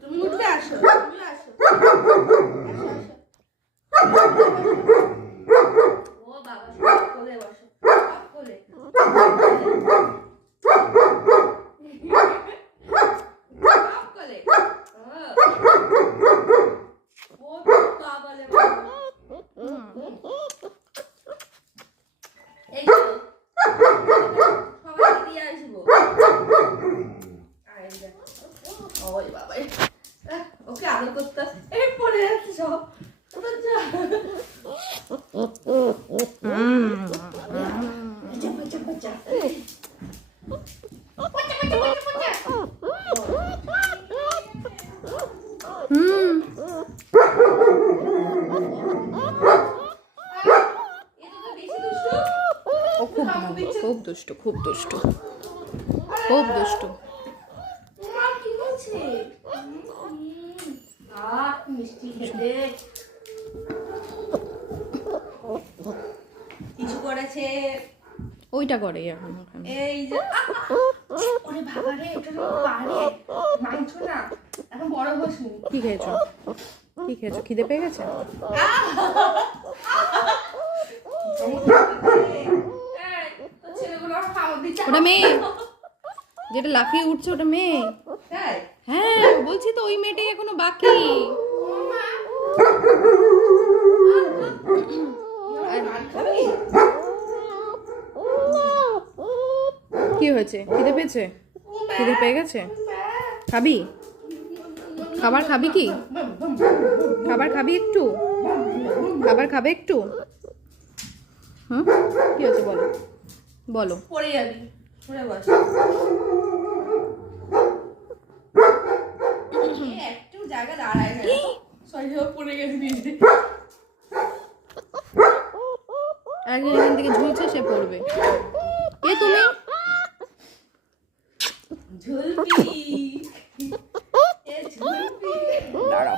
তুমি উঠে আসো, তুমি আসো, আসো, ও বাবা সব কোলে বসো, সব কোলে, সব কোলে, ও বাবা লে বাবা, এই তো সবাই দিয়ে আসবো। ওই বাবা ওকে আদর করতে এই পড়ে যাচ্ছে সব খুব দুষ্টু খুব দুষ্টু খুব দুষ্টু। মিষ্টি খেতে কিছু করেছে ওইটা করে এখন এই যে ওরে বাবা রে এটা তো পারে মাংস না এখন বড় বসনি। কি খেয়েছো কি খেয়েছো খিদে পেয়ে গেছে? ওটা মেয়ে যেটা লাফিয়ে উঠছে ওটা মেয়ে। হ্যাঁ বলছি তো ওই মেয়েটাই এখনো বাকি। কি হয়েছে খিদে পেয়েছে? খিদে পেয়ে গেছে? খাবি খাবার খাবি কি? খাবার খাবি একটু? খাবার খাবে একটু? হুম কি হয়েছে বলো বলো। পড়ে যাবি পড়ে বস একটু জায়গা দাঁড়ায় না সরি পড়ে গেছে নিজে একজন এখান থেকে ঝুলছে সে পড়বে। কে তুমি? ঝুলপি এ ঝুলপি দাঁড়াও